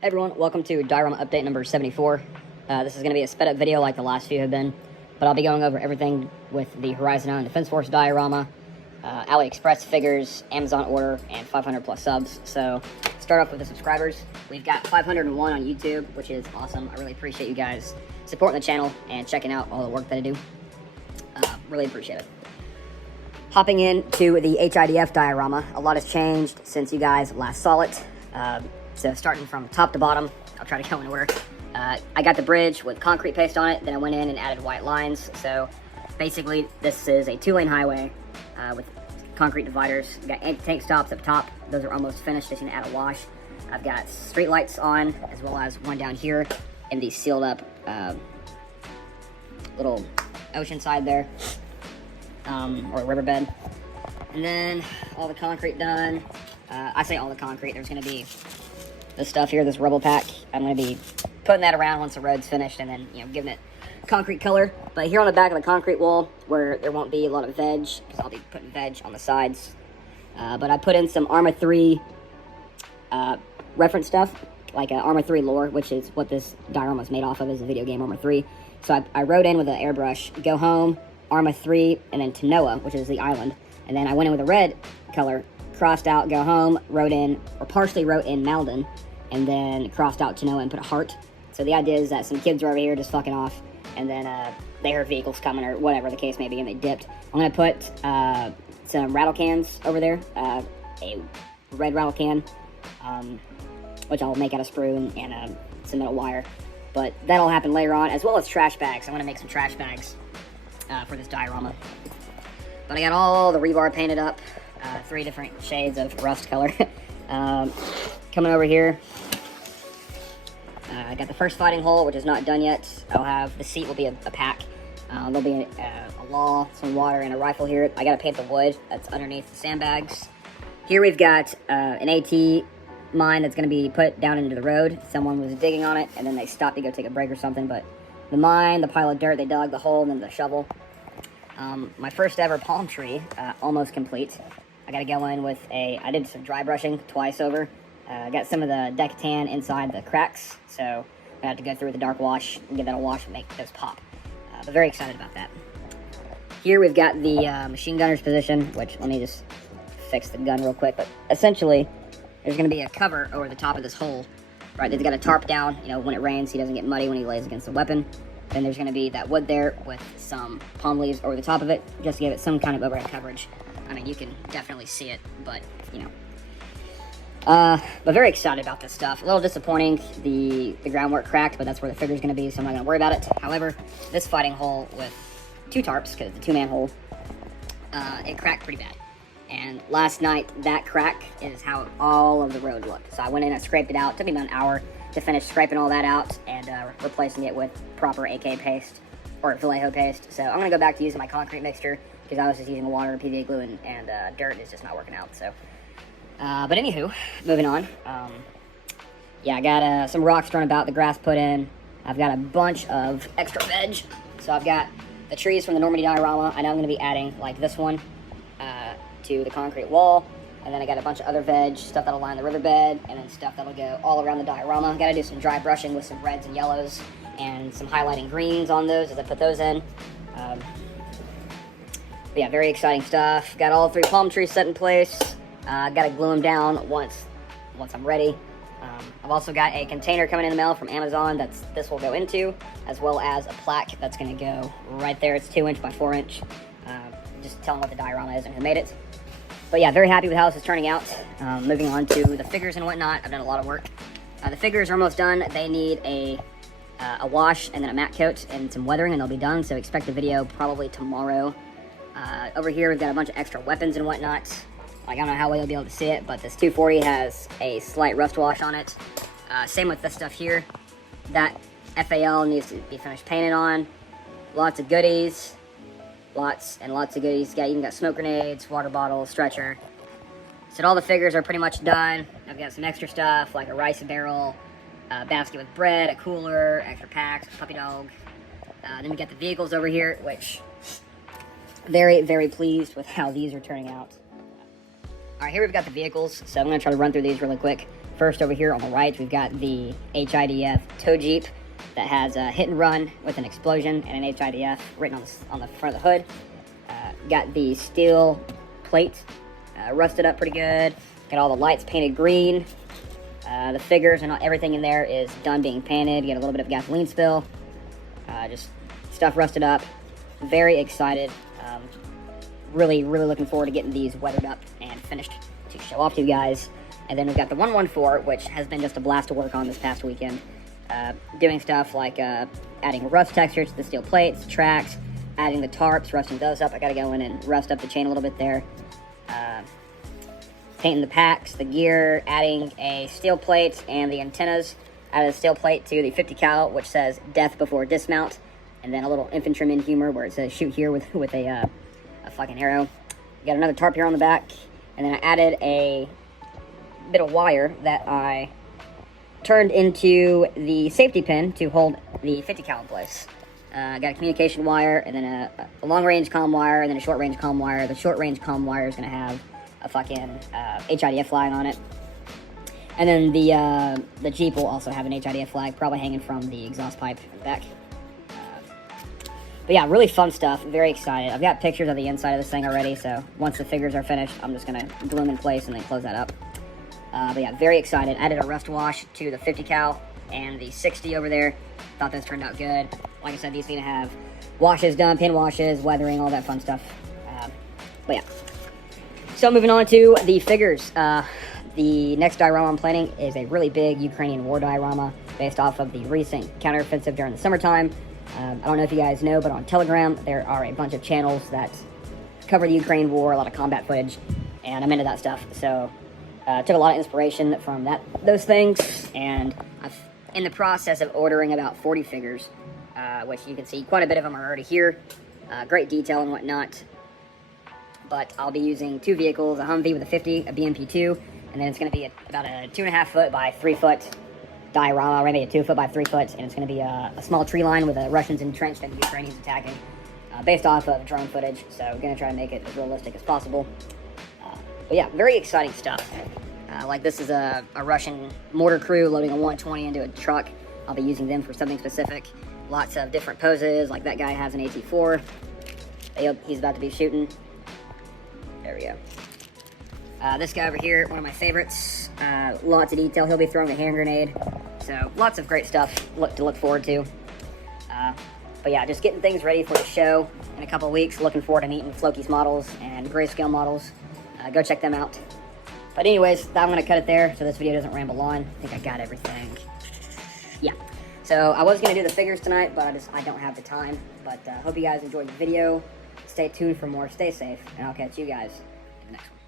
Hey everyone, welcome to Diorama update number 74. This is going to be a sped up video like the last few have been, but I'll be going over everything with the Horizon Island Defense Force diorama, AliExpress figures, Amazon order, and 500 plus subs. So start off with the subscribers. We've got 501 on YouTube, which is awesome. I really appreciate you guys supporting the channel and checking out all the work that I do. Really appreciate it. Hopping into the HIDF diorama, a lot has changed since you guys last saw it. So starting from top to bottom, I'll try to go in order. I got the bridge with concrete paste on it, then I went in and added white lines. So basically this is a 2-lane highway with concrete dividers. We've got anti-tank stops up top. Those are almost finished, just gonna add a wash. I've got street lights on, as well as one down here in the sealed up little ocean side there, or riverbed. And then all the concrete done. I say all the concrete, there's gonna be this stuff here, this rubble pack. I'm going to be putting that around once the road's finished and then, giving it concrete color. But here on the back of the concrete wall, where there won't be a lot of veg, because I'll be putting veg on the sides. But I put in some Arma 3 reference stuff, like Arma 3 lore, which is what this diorama is made off of, is the video game Arma 3. So I wrote in with an airbrush, go home, Arma 3, and then Tanoa, which is the island. And then I went in with a red color, crossed out, go home, wrote in, or partially wrote in Malden, and then crossed out Tanoa and put a heart. So the idea is that some kids were over here just fucking off, and then they heard vehicles coming or whatever the case may be, and they dipped. I'm gonna put some rattle cans over there, a red rattle can, which I'll make out of sprue and some metal wire. But that'll happen later on, as well as trash bags. I'm gonna make some trash bags for this diorama. But I got all the rebar painted up, 3 different shades of rust color. Coming over here, I got the first fighting hole, which is not done yet. I'll have, the seat will be a pack. There'll be a law, some water, and a rifle here. I gotta paint the wood that's underneath the sandbags. Here we've got an AT mine that's gonna be put down into the road. Someone was digging on it, and then they stopped to go take a break or something, but the mine, the pile of dirt, they dug the hole, and then the shovel. My first ever palm tree, almost complete. I gotta go in with I did some dry brushing twice over. Got some of the Decatan inside the cracks, so I have to go through with the dark wash and give that a wash and make those pop. But very excited about that. Here we've got the machine gunner's position, which let me just fix the gun real quick. But essentially, there's going to be a cover over the top of this hole. Right, they've got a tarp down, when it rains, he doesn't get muddy when he lays against the weapon. Then there's going to be that wood there with some palm leaves over the top of it, just to give it some kind of overhead coverage. I mean, you can definitely see it, but, but very excited about this stuff. A little disappointing, the groundwork cracked, but that's where the figure's going to be, so I'm not going to worry about it. However, this fighting hole with 2 tarps, because it's a 2-man hole, it cracked pretty bad. And last night, that crack is how all of the road looked. So I went in and scraped it out. It took me about an hour to finish scraping all that out and replacing it with proper AK paste, or Vallejo paste. So I'm going to go back to using my concrete mixture, because I was just using water, PVA glue, and dirt is just not working out, so. But anywho, moving on. Yeah, I got some rocks thrown about, the grass put in. I've got a bunch of extra veg. So I've got the trees from the Normandy diorama. I know I'm going to be adding, like this one, to the concrete wall. And then I got a bunch of other veg, stuff that'll line the riverbed, and then stuff that'll go all around the diorama. Got to do some dry brushing with some reds and yellows, and some highlighting greens on those as I put those in. But yeah, very exciting stuff. Got all 3 palm trees set in place. Got to glue them down once I'm ready. I've also got a container coming in the mail from Amazon this will go into, as well as a plaque that's going to go right there. It's 2-inch by 4-inch. Just telling what the diorama is and who made it. But yeah, very happy with how this is turning out. Moving on to the figures and whatnot. I've done a lot of work. The figures are almost done. They need a wash and then a matte coat and some weathering, and they'll be done. So expect a video probably tomorrow. Over here, we've got a bunch of extra weapons and whatnot. Like, I don't know how well you'll be able to see it, but this 240 has a slight rust wash on it. Same with this stuff here. That FAL needs to be finished painted on. Lots of goodies. Lots and lots of goodies. Even got smoke grenades, water bottle, stretcher. So all the figures are pretty much done. I've got some extra stuff, like a rice barrel, a basket with bread, a cooler, extra packs, a puppy dog. Then we got the vehicles over here, which very, very pleased with how these are turning out. All right, here we've got the vehicles, so I'm going to try to run through these really quick. First, over here on the right, we've got the HIDF tow Jeep that has a hit and run with an explosion and an HIDF written on the front of the hood. Got the steel plate rusted up pretty good. Got all the lights painted green. The figures and everything in there is done being painted. You get a little bit of gasoline spill. Just stuff rusted up. Very excited. Really looking forward to getting these weathered up and finished to show off to you guys. And then we've got the 114, which has been just a blast to work on this past weekend. Doing stuff like adding rust texture to the steel plates, tracks, adding the tarps, rusting those up. I gotta go in and rust up the chain a little bit there. Painting the packs, the gear, adding a steel plate and the antennas. Added a steel plate to the 50 cal, which says death before dismount. And then a little infantryman humor where it says shoot here with a fucking arrow. Got another tarp here on the back. And then I added a bit of wire that I turned into the safety pin to hold the 50 cal in place. Got a communication wire, and then a long-range comm wire, and then a short-range comm wire. The short-range comm wire is going to have a fucking HIDF flag on it. And then the Jeep will also have an HIDF flag, probably hanging from the exhaust pipe in the back. But yeah, really fun stuff. Very excited. I've got pictures of the inside of this thing already, so once the figures are finished, I'm just going to glue them in place and then close that up. But yeah, very excited. Added a rust wash to the 50 cal and the 60 over there. Thought this turned out good. Like I said, these need to have washes done, pin washes, weathering, all that fun stuff. But yeah. So moving on to the figures. The next diorama I'm planning is a really big Ukrainian war diorama based off of the recent counteroffensive during the summertime. I don't know if you guys know, but on Telegram, there are a bunch of channels that cover the Ukraine war, a lot of combat footage, and I'm into that stuff. So took a lot of inspiration from those things, and I'm in the process of ordering about 40 figures, which you can see quite a bit of them are already here. Great detail and whatnot. But I'll be using two vehicles, a Humvee with a 50, a BMP-2, and then it's going to be about a 2.5 foot by 3 foot diorama, or maybe a 2 foot by 3 foot, and it's going to be a small tree line with the Russians entrenched and the Ukrainians attacking, based off of drone footage. So we're going to try to make it as realistic as possible. But yeah, very exciting stuff. Like this is a Russian mortar crew loading a 120 into a truck. I'll be using them for something specific. Lots of different poses, like that guy has an AT-4. He's about to be shooting. There we go. This guy over here, one of my favorites. Lots of detail. He'll be throwing a hand grenade. So lots of great stuff to look forward to. But yeah, just getting things ready for the show in a couple of weeks. Looking forward to meeting Floki's models and grayscale models. Go check them out. But anyways, I'm going to cut it there so this video doesn't ramble on. I think I got everything. Yeah. So I was going to do the figures tonight, but I don't have the time. But hope you guys enjoyed the video. Stay tuned for more. Stay safe, and I'll catch you guys in the next one.